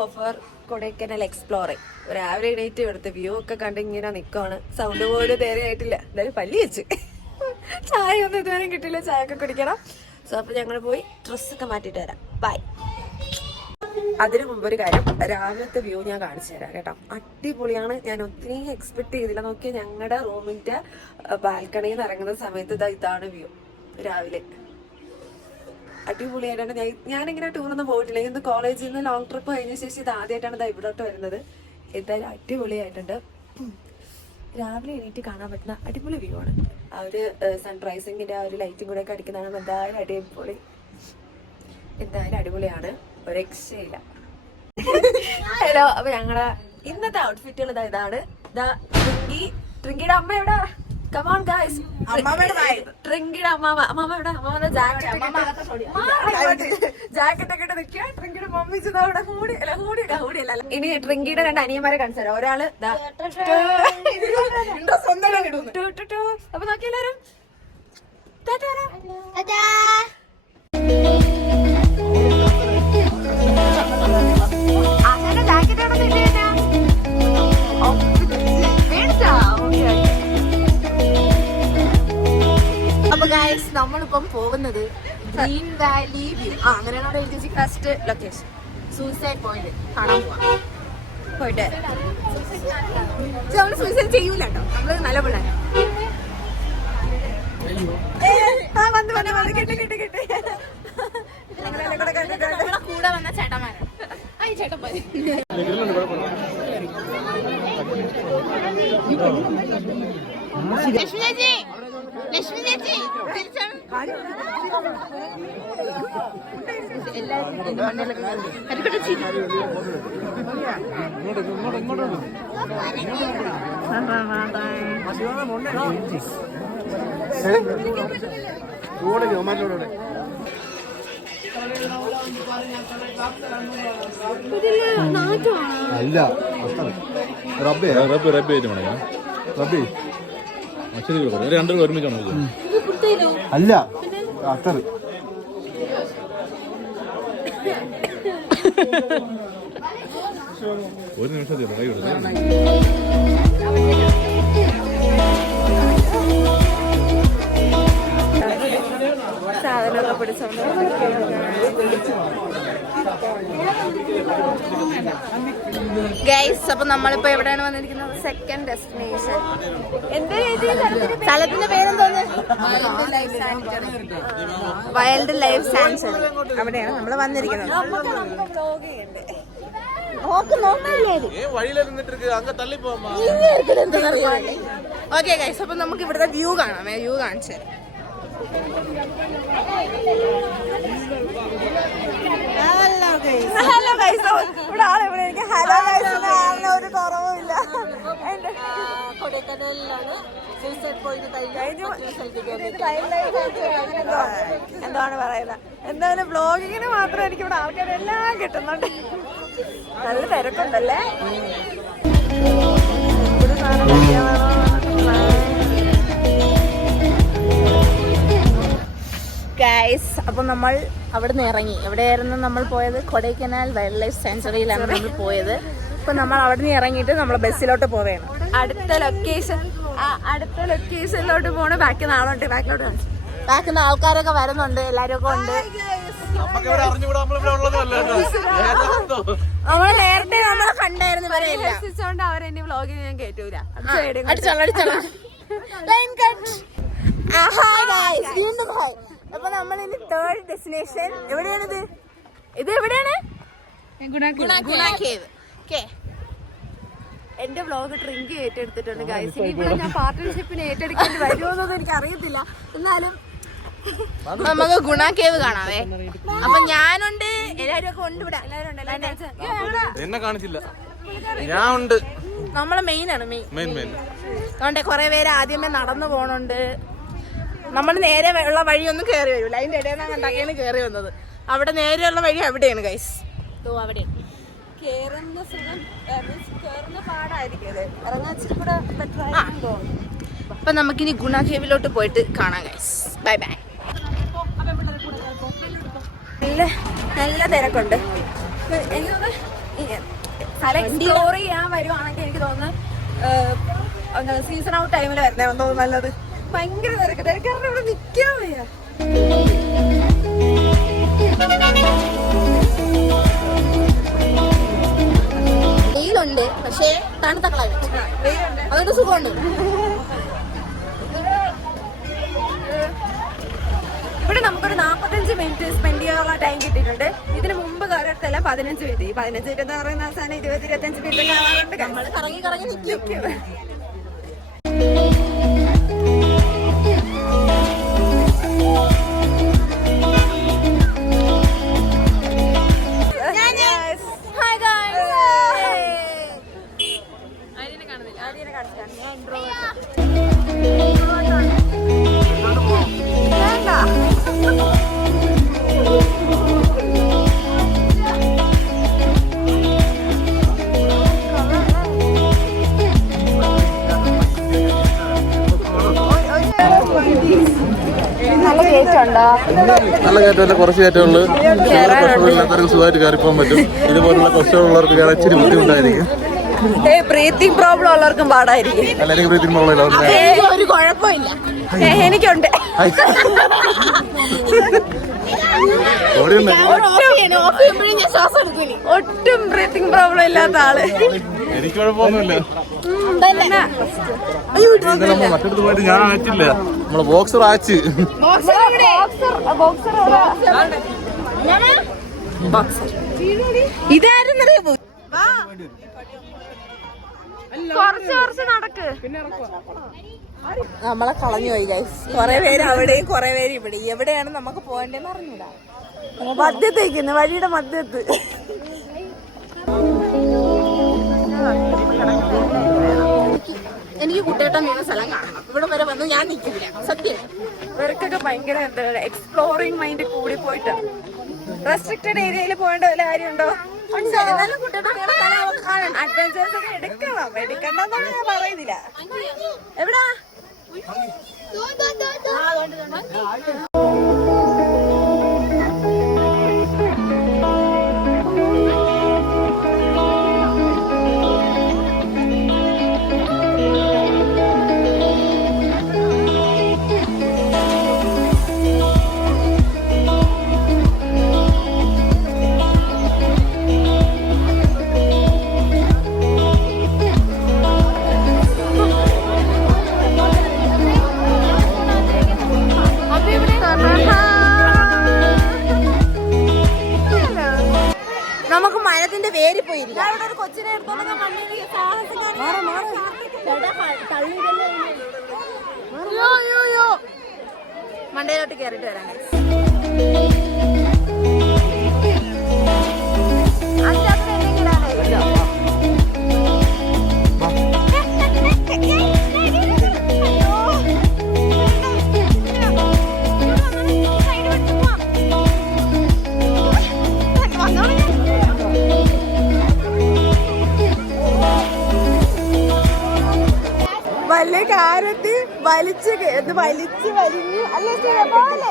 Offer Kodaikanal exploring. രാവിലെ എണീറ്റ് ഇവിടുത്തെ വ്യൂ ഒക്കെ കണ്ട് ഇങ്ങനെ നിൽക്കുവാണ്. സൗണ്ട് പോലും നേരെ ആയിട്ടില്ല. എന്തായാലും പല്ലി വെച്ച് ചായ ഒന്നും ഇതുവരെ കിട്ടില്ല. ചായ ഒക്കെ കുടിക്കണം. സോ അപ്പൊ ഞങ്ങൾ പോയി ഡ്രസ്സൊക്കെ മാറ്റിയിട്ട് വരാം. ബൈ. അതിനു മുമ്പ് ഒരു കാര്യം, രാവിലത്തെ വ്യൂ ഞാൻ കാണിച്ചു തരാം കേട്ടോ. അടിപൊളിയാണ്. ഞാൻ ഒത്തിരി എക്സ്പെക്ട് ചെയ്തില്ല. നോക്കിയാൽ ഞങ്ങളുടെ റൂമിന്റെ ബാൽക്കണിയിൽ നിന്ന് ഇറങ്ങുന്ന സമയത്ത് ഇതാണ് വ്യൂ രാവിലെ. അടിപൊളിയായിട്ടാണ്. ഞാനിങ്ങനെ ടൂറൊന്നും പോയിട്ടില്ല. ഇന്ന് കോളേജിൽ നിന്ന് ലോങ് ട്രിപ്പ് കഴിഞ്ഞ ശേഷം ഇത് ആദ്യമായിട്ടാണ് ഇവിടോട്ട് വരുന്നത്. എന്തായാലും അടിപൊളിയായിട്ടുണ്ട്. രാവിലെ എണീറ്റ് കാണാൻ പറ്റുന്ന അടിപൊളി വ്യൂ ആണ്. ആ ഒരു സൺറൈസിങ്ങിന്റെ ആ ഒരു ലൈറ്റും കൂടെ ഒക്കെ അടിക്കുന്നതാണ്. എന്തായാലും അടിപൊളിയാണ്. ഒരു രക്ഷയില്ല. ഹലോ, അപ്പൊ ഞങ്ങളുടെ ഇന്നത്തെ ഔട്ട്ഫിറ്റുകൾ ഇതാണ്. ട്രിങ്കിയുടെ അമ്മ എവിടെ? Come on guys. ട്രിങ്കിയുടെ അമ്മാമ എവിടെ? അമ്മാമ ജാക്കറ്റ് ഒക്കെ ഇട്ട് നിൽക്കുക. ട്രിങ്കിയുടെ മമ്മി അവിടെ ഹൂടിയല്ല. ഇനി ട്രിങ്കിയുടെ രണ്ട് അനിയന്മാരെ കാണിച്ചു തരാം. ഒരാള് അപ്പൊ നോക്കിയെല്ലാരും അപ്പൊ ഗൈസ് നമ്മളിപ്പം പോകുന്നത് ഗ്രീൻ വാലി വ്യൂ. അങ്ങനെയാണ് അവിടെ എഴുതി. ഫസ്റ്റ് ലൊക്കേഷൻ സൂസൈഡ് പോയിന്റ് കാണാൻ പോവാം. പോയിട്ട് നമ്മള് സൂസൈഡ് ചെയ്യൂല കേട്ടോ. നമ്മള് നല്ല പിള്ളേരാ. കൂടെ വന്ന ചേട്ടന്മാരാണ്. ചേട്ടൻ ലക്ഷ്മി ചേച്ചി, ലക്ഷ്മി ചേച്ചി അല്ല റബ്ബേ റബ്ബ് റബ്ബ് റബ്ബേ രണ്ടു ഒരുമിച്ചാണോ? അല്ല അത്ര ഒരു നിമിഷം കൈ കൊടുത്തു. സാധനമൊക്കെ പിടിച്ചോണ്ട് ഗൈസ്. അപ്പൊ നമ്മളിപ്പോ എവിടെയാണ് വന്നിരിക്കുന്നത്? Second destination. സ്ഥലത്തിന്റെ പേരെന്തോന്ന്? Wild life sanctuary. അവിടെയാണ് നമ്മൾ വന്നിരിക്കുന്നത്. ഓക്കെ ഗൈസ്, അപ്പൊ നമുക്ക് ഇവിടുത്തെ വ്യൂ കാണാം. വ്യൂ കാണിച്ചു തരാം. ഹലോ ഗൈസ്, ഇവിടെ ആളെവിടെ? എനിക്ക് ഹലോ ഗൈസ് കാണുന്ന ഒരു കുറവുമില്ല. കൊടൈക്കനാലിലാണ് സൂസൈഡ് പോയിന്റ് എന്താണ് പറയുന്നത്? എന്തായാലും ബ്ലോഗിങ്ങിന് മാത്രം എനിക്ക് ഇവിടെ ആൾക്കാരെല്ലാം കിട്ടുന്നുണ്ട്. നല്ല തിരക്കുണ്ടല്ലേ? ഒരു സാധനം ഗൈസ്. അപ്പൊ നമ്മൾ അവിടെ നിന്ന് ഇറങ്ങി. എവിടെയായിരുന്നു നമ്മൾ പോയത്? കൊടൈക്കനാൽ വൈൽഡ് ലൈഫ് സാങ്ച്വറിയിലാണ് നമ്മൾ പോയത്. അപ്പൊ നമ്മൾ അവിടെ നിന്ന് ഇറങ്ങിയിട്ട് നമ്മൾ ബസ്സിലോട്ട് പോവുകയാണ്. അടുത്ത ലൊക്കേഷനിലോട്ട് പോണ. ബാക്കിൽ നാളോട്ട് ബാക്കിൽ നിന്ന് ആൾക്കാരൊക്കെ വരുന്നുണ്ട്. എല്ലാരും ഒക്കെ ഉണ്ട്. നമ്മള് നേരത്തെ നമ്മളെ കണ്ടായിരുന്നു. വിശ്വസിച്ചോണ്ട് അവരെന്നെ വ്ലോഗിൽ ഞാൻ കേറ്റൂല. അപ്പൊ നമ്മൾ ഇനി തേർഡ് ഡെസ്റ്റിനേഷൻ എവിടെയാണിത്? ഇത് എവിടെയാണ്? ഗുണ കേവ്. എന്റെ വ്ലോഗ് ട്രിങ്ക് ഏറ്റെടുത്തിട്ടുണ്ട് ഗൈസ്. ഇനിയിപ്പോൾ ഞാൻ പാർട്ട്ണർഷിപ്പിന് ഏറ്റെടുക്കേണ്ടി വരുമോന്നൊന്നും എനിക്ക് അറിയത്തില്ല. എന്നാലും നമുക്ക് ഗുണ കേവ് കാണാവേ. അപ്പൊ ഞാനുണ്ട്, എല്ലാരും ഒക്കെ ഉണ്ട് ഇവിടെ. എല്ലാരും ഉണ്ട്. എന്നെ കാണിച്ചില്ല, ഞാൻ ഉണ്ട്. നമ്മളെ മെയിൻ ആണ്. അതുകൊണ്ട് കുറെ പേര് ആദ്യമേ നടന്നു പോണുണ്ട്. നമ്മൾ നേരെ ഉള്ള വഴിയൊന്നും കയറി വരൂല. അതിന്റെ ഇടയിൽ നിന്ന് കണ്ടാക്കിയാണ് കയറി വന്നത്. അവിടെ നേരെയുള്ള വഴി അവിടെയാണ് ഗൈസ്. അവിടെയാണ് കേറുന്ന സുഖം. കേറുന്ന പാടായിരിക്കും. അപ്പൊ നമുക്കിനി ഗുണ കേവിലോട്ട് പോയിട്ട് കാണാം ഗൈസ്. Bye bye. നല്ല തിരക്കുണ്ട്. സ്ഥലം എക്സ്പ്ലോർ ചെയ്യാൻ വരുവാണെങ്കിൽ എനിക്ക് തോന്നുന്നു സീസൺ ഔട്ട് ടൈമിൽ വരുന്നതാണെന്ന് തോന്നുന്നു നല്ലത്. ഭയങ്കര തിരക്കാരണം ഇവിടെ നിൽക്കാൻ വയ്യ. വെയിലുണ്ട് പക്ഷേ തണുത്ത ക്ലൈമറ്റ്, അതൊരു സുഖമുണ്ട്. ഇവിടെ നമുക്കൊരു 45 മിനിറ്റ് സ്പെൻഡ് ചെയ്യാനുള്ള ടൈം കിട്ടിയിട്ടുണ്ട്. ഇതിന് മുമ്പ് കയറിയിടത്തെല്ലാം 15 മിനിറ്റ്. ഈ 15 മിനിറ്റ് എന്ന് പറയുന്ന അവസാനം 20-25 മിനിറ്റ് കാണാറുണ്ട്. നമ്മൾ കറങ്ങി കറങ്ങി നിൽക്കും. നല്ല കയറ്റമല്ല, കുറച്ച് കയറ്റമുള്ളൂ. പ്രശ്നമില്ലാത്തവർക്ക് സുഖമായിട്ട് കയറി പോകാൻ പറ്റും. ഇതുപോലുള്ള കൊച്ചുള്ളവർക്ക് കയറാൻ ഇച്ചിരി ബുദ്ധിമുട്ടായിരിക്കും. ബ്രീത്തിങ് പ്രോബ്ലം ഉള്ളവർക്കും പാടായിരിക്കും. അല്ലെങ്കിൽ ബ്രീത്തിങ് പ്രോബ്ലം ഒരു കുഴപ്പമില്ല, എനിക്കുണ്ട്. ഒട്ടും ബ്രീത്തിങ് പ്രോബ്ലം ഇല്ലാത്ത ആള്. എനിക്ക് കുഴപ്പമൊന്നുമില്ല. മറ്റടുത്ത് പോയിട്ട് ഞാൻ ആറ്റില്ല. നമ്മള് ബോക്സർ ആച്ച്. ഇതായിരുന്നറിയാമോ? കുറച്ച് നടക്ക്. നമ്മളെ കളഞ്ഞു പോയി ഗൈസ്. കുറെ പേര് അവിടെയും കുറെ പേര് ഇവിടെ. എവിടെയാണ് നമുക്ക് പോകേണ്ടതെന്ന് അറിഞ്ഞൂടാ. മധ്യത്തേക്കുന്നു, വഴിയുടെ മധ്യത്ത്. എനിക്ക് കുട്ടിയേട്ടൻ വീണ സ്ഥലം കാണണം. ഇവിടെ വരെ വന്ന് ഞാൻ നിൽക്കില്ല സത്യം. ഇവർക്കൊക്കെ ഭയങ്കര എക്സ്പ്ലോറിംഗ് മൈൻഡ് കൂടി പോയിട്ട് റെസ്ട്രിക്റ്റഡ് ഏരിയയിൽ പോകേണ്ട വല്ല കാര്യമുണ്ടോ? അഡ്വഞ്ചേഴ്സ് ഒക്കെ എടുക്കണം. എടുക്കണ്ടെന്നാണ് ഞാൻ പറയുന്നില്ല. എവിടാ നമുക്ക് മരത്തിന്റെ വേരി പോയിരിക്കാം. ഇവിടെ ഒരു കൊച്ചിനെ എടുത്തോണ്ട് മണ്ടയിലോട്ട് കയറിട്ട് വരാൻ. വലിയ കാരറ്റ് വലിച്ച് വലിഞ്ഞു അല്ലേ പോലെ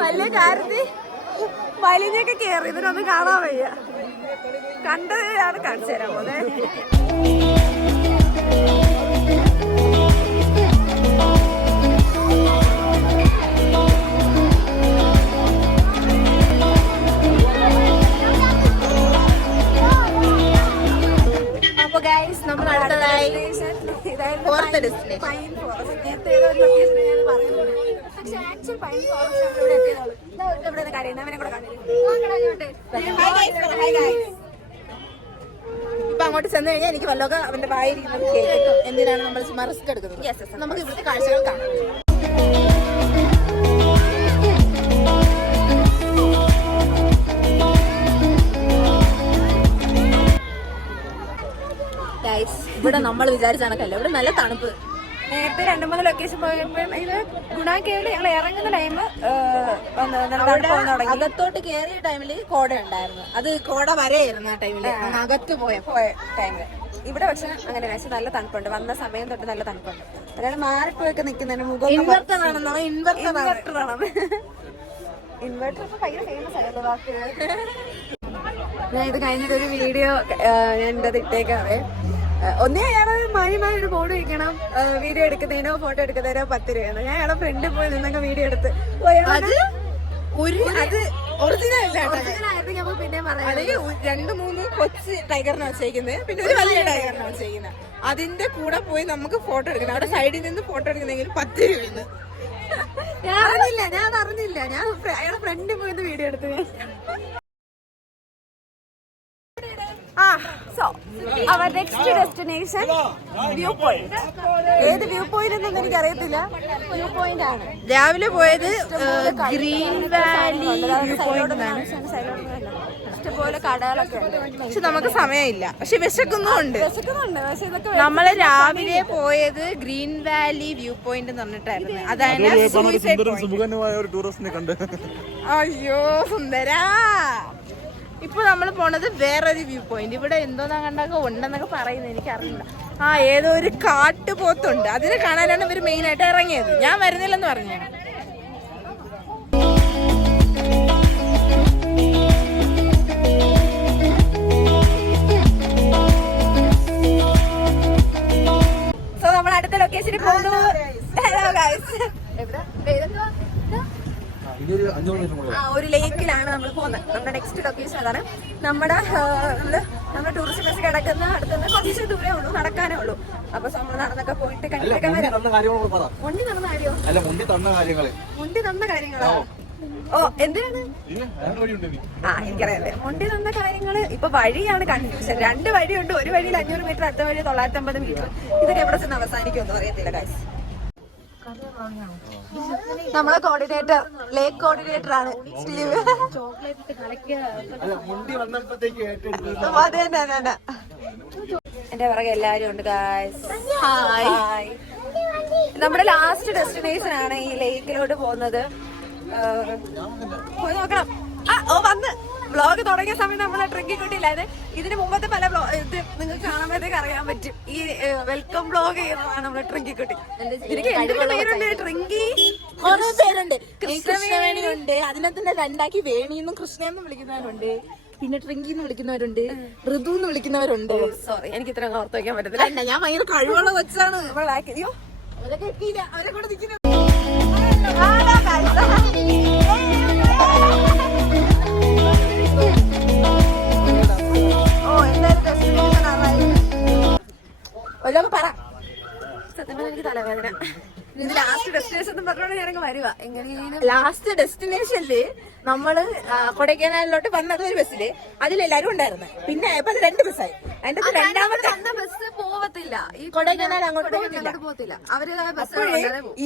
വലിയ കാരറ്റ് വലിഞ്ഞൊക്കെ കേറി. ഇതിനൊന്നും കാണാൻ വയ്യ. കണ്ടതാണ് കാണിച്ചു തരാൻ പോലെ. അപ്പൊ ഗൈസ് നമ്മൾ അടുത്തതായി ഫോർത്ത് ഡെസ്റ്റിനേഷൻ പൈൻ ഫോറസ്റ്റ്. നേരത്തെ ഏതോ ഒരു ലൊക്കേഷൻ ഞാൻ പറയുന്നുണ്ട്. പക്ഷെ ആക്ച്വൽ പൈൻ ഫോറസ്റ്റ് ഇവിടെ എത്തിയതുള്ളൂ. ഇവിടെ കാര്യം അവനെ കൂടെ ഇപ്പൊ അങ്ങോട്ട് ചെന്ന് കഴിഞ്ഞാൽ എനിക്ക് വല്ലതൊക്കെ അവന്റെ വായിരിക്കുന്നത് കേൾക്കും. എന്തിനാണ് നമ്മൾ റിസ്ക് എടുക്കുന്നത്? നമുക്ക് ഇവിടുത്തെ കാഴ്ചകൾ കാണാം. ഇവിടെ നമ്മൾ വിചാരിച്ച കണക്കല്ല, ഇവിടെ നല്ല തണുപ്പ്. നേരത്തെ 2-3 ലൊക്കേഷൻ പോയപ്പോൾ ഇത് ഗുണ കേവിൽ ഞങ്ങൾ ഇറങ്ങുന്ന ടൈം അകത്തോട്ട് കയറിയ ടൈമില് കോട ഉണ്ടായിരുന്നു. അത് കോട വരെയായിരുന്നു ആ ടൈമില് അകത്ത് പോയ ടൈമില്. ഇവിടെ പക്ഷെ അങ്ങനെ പക്ഷെ നല്ല തണുപ്പുണ്ട്. വന്ന സമയം തൊട്ട് നല്ല തണുപ്പുണ്ട്. അതായത് മാറിപ്പോയൊക്കെ നിൽക്കുന്നതിന് മുഖം ഇൻവെർട്ടർ ആണെന്നോ? ഇൻവെർട്ടർ ഇൻവെർട്ടർ ഇപ്പൊ ഭയങ്കര ഫേമസ് ആയിരുന്നു. ഞാൻ ഇത് കഴിഞ്ഞിട്ട് ഒരു വീഡിയോ ഞാൻ എൻ്റെ അത് ഇട്ടേക്കാവേ. ഒന്നേ അയാളെ മാന്യമായ ഒരു ബോർഡ് വെക്കണം, വീഡിയോ എടുക്കുന്നതിനോ ഫോട്ടോ എടുക്കുന്നതിനോ 10 രൂപയാണ്. ഞാൻ അയാളെ ഫ്രണ്ടിൽ പോയി നിന്നൊക്കെ വീഡിയോ എടുത്ത് ഒറിജിനൽ പിന്നെ പറയാം. 2-3 കൊച്ചു ടൈഗറിനെ വെച്ചേക്കുന്നത്, പിന്നെ ഒരു വലിയ ടൈഗറിനെ വെച്ചേക്കുന്നത്. അതിന്റെ കൂടെ പോയി നമുക്ക് ഫോട്ടോ എടുക്കണം. അവിടെ സൈഡിൽ നിന്ന് ഫോട്ടോ എടുക്കുന്നെങ്കിൽ 10 രൂപ. ഞാൻ അറിഞ്ഞില്ല. ഞാൻ അയാളെ ഫ്രണ്ടിൽ പോയി വീഡിയോ എടുത്ത്. So, our next destination, view point. ഏത് വ്യൂ പോയിന്റ് എന്നൊന്നും എനിക്ക് അറിയത്തില്ല. വ്യൂ പോയിന്റ് ആണ്. രാവിലെ പോയത് ഗ്രീൻ വാലി വ്യൂ പോയിന്റ് ആണ്. ഇഷ്ടംപോലെ കടകളൊക്കെ ഉണ്ട്. പക്ഷെ നമുക്ക് സമയമില്ല. പക്ഷെ വിശക്കുന്നുണ്ട്. പക്ഷെ ഇതൊക്കെ നമ്മള് രാവിലെ പോയത് ഗ്രീൻ വാലി വ്യൂ പോയിന്റ് എന്ന് പറഞ്ഞിട്ടായിരുന്നു. അതായത് സൂയിസൈഡ് പോയിന്റ്. സുഖനുമായ ഒരു ടൂറിസ്റ്റിനെ കണ്ട്. അയ്യോ സുന്ദരാ. ഇപ്പൊ നമ്മൾ പോണത് വേറൊരു വ്യൂ പോയിന്റ്. ഇവിടെ എന്തോന്നാ കണ്ടൊക്കെ ഉണ്ടെന്നൊക്കെ പറയുന്നത് എനിക്കറിയില്ല. ഏതോ ഒരു കാട്ടുപോത്തുണ്ട്. അതിനെ കാണാനാണ് ഇവര് മെയിൻ ആയിട്ട് ഇറങ്ങിയത്. ഞാൻ വരുന്നില്ലെന്ന് പറഞ്ഞു. സോ നമ്മൾ അടുത്ത ലൊക്കേഷനിൽ പോകുന്നു. ഹലോ ഗൈസ്, ഒരു ലേക്കിലാണ് നമ്മൾ പോകുന്നത്. നമ്മുടെ നെക്സ്റ്റ് ലൊക്കേഷൻ അതാണ്. നമ്മുടെ ടൂറിസ്റ്റ് ബസ് കിടക്കുന്ന അടുത്തുനിന്ന് കുറച്ച് ദൂരേ ഉള്ളൂ, നടക്കാനേ ഉള്ളൂ. അപ്പൊ നമ്മൾ നടന്നൊക്കെ പോയിട്ട് കണ്ടിട്ടൊക്കെ വരാം. മുണ്ടി നടന്ന കാര്യമോ? മുണ്ടി തന്ന കാര്യങ്ങളോ? ഓ എന്തിനാണ്? എനിക്കറിയാതെ മുണ്ടി തന്ന കാര്യങ്ങള്. ഇപ്പൊ വഴിയാണ് കൺഫ്യൂഷൻ. 2 വഴിയുണ്ട്. ഒരു വഴിയിൽ 500 മീറ്റർ, അടുത്ത വഴി 950 മീറ്റർ. ഇതൊക്കെ എവിടെ ചെന്ന് അവസാനിക്കുമെന്ന് അറിയത്തില്ല ഗൈസ്. നമ്മളെ കോർഡിനേറ്റർ, ലേക്ക് കോർഡിനേറ്റർ ആണ് സ്റ്റീവ്. എന്റെ പുറകെ എല്ലാരും ഉണ്ട് ഗൈസ്. ഹായ്. നമ്മുടെ ലാസ്റ്റ് ഡെസ്റ്റിനേഷൻ ആണ് ഈ ലേക്കിലോട്ട് പോകുന്നത്. പോയി നോക്കണം. വന്ന് വ്ളോഗ് തുടങ്ങിയ സമയം നമ്മളെ ട്രക്കിംഗ് കിട്ടിയില്ലാതെ. ഇതിന് മുമ്പത്തെ പല ഇത് നിങ്ങൾക്ക് കാണുമ്പോഴത്തേക്ക് അറിയാൻ പറ്റും. ഈ വെൽക്കം വ്ളോഗ് ചെയ്യുന്നതാണ് നമ്മളെ ട്രങ്കിങ് കുട്ടി. പേരുണ്ട് ട്രിങ്കി. കുറെ പേരുണ്ട്. കൃഷ്ണവേണിയുണ്ട്. അതിനകത്ത് 2 വേണിയെന്നും കൃഷ്ണയെന്നും വിളിക്കുന്നവരുണ്ട്. പിന്നെ ട്രിങ്കിന്ന് വിളിക്കുന്നവരുണ്ട്. ഋതു എന്ന് വിളിക്കുന്നവരുണ്ട്. സോറി, എനിക്ക് ഇത്ര ഓർത്ത് വയ്ക്കാൻ പറ്റത്തില്ല. ഞാൻ ഭയങ്കര കഴിവുള്ള വെച്ചാണ് അയ്യോ അവരൊക്കെ എത്തിയില്ല. അവരെ കൂടെ നിൽക്കുന്നു. എനിക്ക് തലവേദന. ഇത് ലാസ്റ്റ് ഡെസ്റ്റിനേഷൻ പറഞ്ഞോണ്ട് ഞാനങ്ങ് വരുക. എങ്ങനെയാണ് ലാസ്റ്റ് ഡെസ്റ്റിനേഷനില് നമ്മള് കൊടൈക്കനാലിലോട്ട് വന്നത് ഒരു ബസ്സില്. അതിലെല്ലാരും ഉണ്ടായിരുന്നു. പിന്നെ ഇപ്പൊ 2 ബസ്സായി. അതിന്റെ രണ്ടാമത്തെ ബസ് പോവത്തില്ല. ഈ കൊടൈക്കനാൽ അങ്ങോട്ട് പോകത്തില്ല. അവര്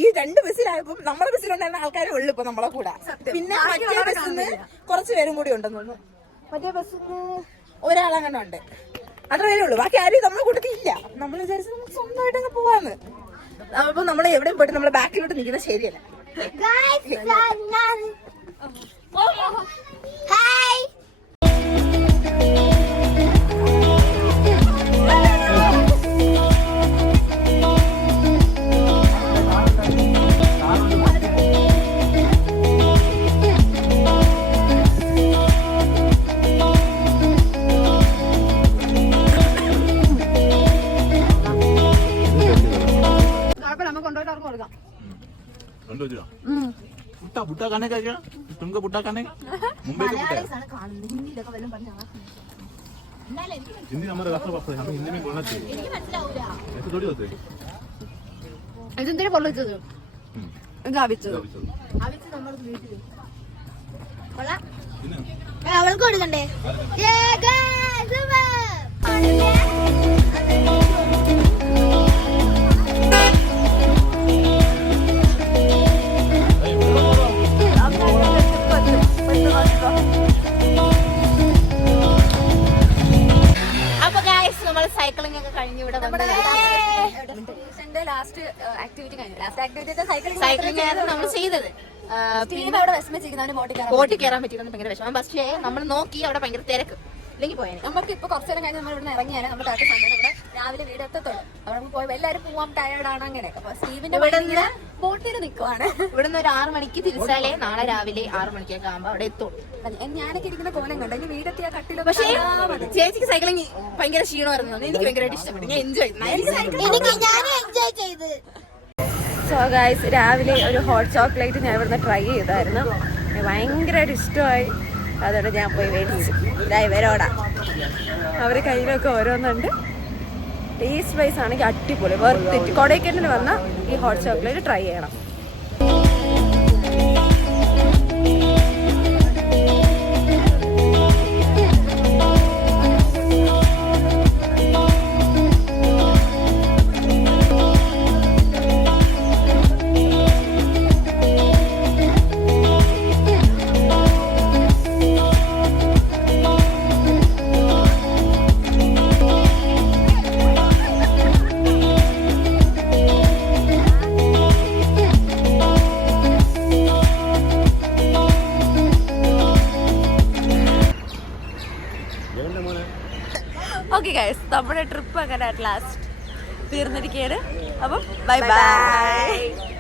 ഈ 2 ബസ്സിലായപ്പോ നമ്മളെ ബസ്സിലുണ്ടായിരുന്ന ആൾക്കാരെ ഉള്ളു ഇപ്പൊ നമ്മളെ കൂടെ. പിന്നെ മറ്റേ ബസ്സിന്ന് കുറച്ച് പേരും കൂടി ഉണ്ടെന്ന് തോന്നുന്നു. മറ്റേ ബസ്സിന്ന് ഒരാളങ്ങനെ ഉണ്ട്. അത്ര പേരേ ഉള്ളൂ. ബാക്കി ആരും നമ്മളെ കൂട്ടത്തില്ല. നമ്മൾ വിചാരിച്ചു നമുക്ക് സ്വന്തമായിട്ട് അങ്ങ് പോവാന്ന്. അപ്പൊ നമ്മൾ എവിടെയും പോയിട്ട് നമ്മളെ ബാക്കിലോട്ട് നിൽക്കുന്നത് ശരിയല്ല. बुट्टा खाने का क्या? तुमको बुट्टा खाने का? मुंबई का बुट्टा है। हिंदी हमारा राष्ट्र भाषा है, हमें हिंदी में बोलना चाहिए। ऐसे थोड़ी होते हैं। ഇതെന്തിനാ പൊള്ളിച്ചത്? അവൾക്ക് കൊടുക്കണ്ടേ? അപ്പൊ ഗൈസ് നമ്മൾ സൈക്ലിംഗ് ഒക്കെ കഴിഞ്ഞ് ഇവിടെ ലാസ്റ്റ് ആക്ടിവിറ്റി കഴിഞ്ഞു. ലാസ്റ്റ് ആക്ടിവിറ്റി സൈക്ലിംഗ് ആയിരുന്നു നമ്മൾ ചെയ്തത്. പിന്നെ അവിടെ വിഷമിച്ചിരിക്കുന്നവന് ബോട്ടിൽ കയറാൻ പറ്റിയെന്ന് ഭയങ്കര വിഷമം. പക്ഷേ നമ്മൾ നോക്കി അവിടെ ഭയങ്കര തിരക്ക്. ഇല്ലെങ്കിൽ പോയാൽ നമുക്ക് ഇപ്പൊ കുറച്ചു നേരം കഴിഞ്ഞ് നമ്മൾ ഇവിടെ ഇറങ്ങിയാലേ നമ്മൾ കറക്റ്റ് സമയം നമ്മുടെ രാവിലെ വീട് എത്തത്തുള്ളൂ. അവിടെ നമുക്ക് പോയി എല്ലാവരും പോവാൻ ടയർഡാണ് അങ്ങനെയൊക്കെ. അപ്പൊ സ്റ്റീവിന്റെ ബോട്ടിൽ നിൽക്കുവാണ്. ഇവിടുന്ന് ഒരു 6 മണിക്ക് തിരിച്ചാലേ നാളെ രാവിലെ 6 മണിക്കൊക്കെ ആകുമ്പോ അവിടെ എത്തും. ഞാനൊക്കെ ഇരിക്കുന്ന കോലം കണ്ടു. ഇനി വീടെത്തിയ കട്ടിലോ. പക്ഷേ ചേച്ചിക്ക് സൈക്ലിംഗ് ഭയങ്കര ക്ഷീണമായിരുന്നു. എനിക്ക് ഭയങ്കരമായിട്ട് ഇഷ്ടപ്പെട്ടു. ഞാൻ എൻജോയ് ചെയ്ത്. സോ ഗൈസ്, രാവിലെ ഒരു ഹോട്ട് ചോക്ലേറ്റ് ഞാൻ ഇവിടുന്ന് ട്രൈ ചെയ്തായിരുന്നു. ഭയങ്കരമായിട്ട് ഇഷ്ടമായി. അതുകൊണ്ട് ഞാൻ പോയി മേടിച്ചു. ഇവരോടാ അവർ കയ്യിലൊക്കെ ഓരോന്നുണ്ട്. ടേസ്റ്റ് വൈസ് ആണെങ്കിൽ അടിപൊളി, വെറുതെ. കൊടൈക്കനാലിൽ വന്നാൽ ഈ ഹോട്ട് ചോക്ലേറ്റ് ട്രൈ ചെയ്യണം. ഓക്കെ ഗൈസ്, നമ്മുടെ ട്രിപ്പ് അങ്ങനെ അറ്റ് ലാസ്റ്റ് തീർന്നിരിക്കുകയാണ്. അപ്പം ബൈ ബൈ.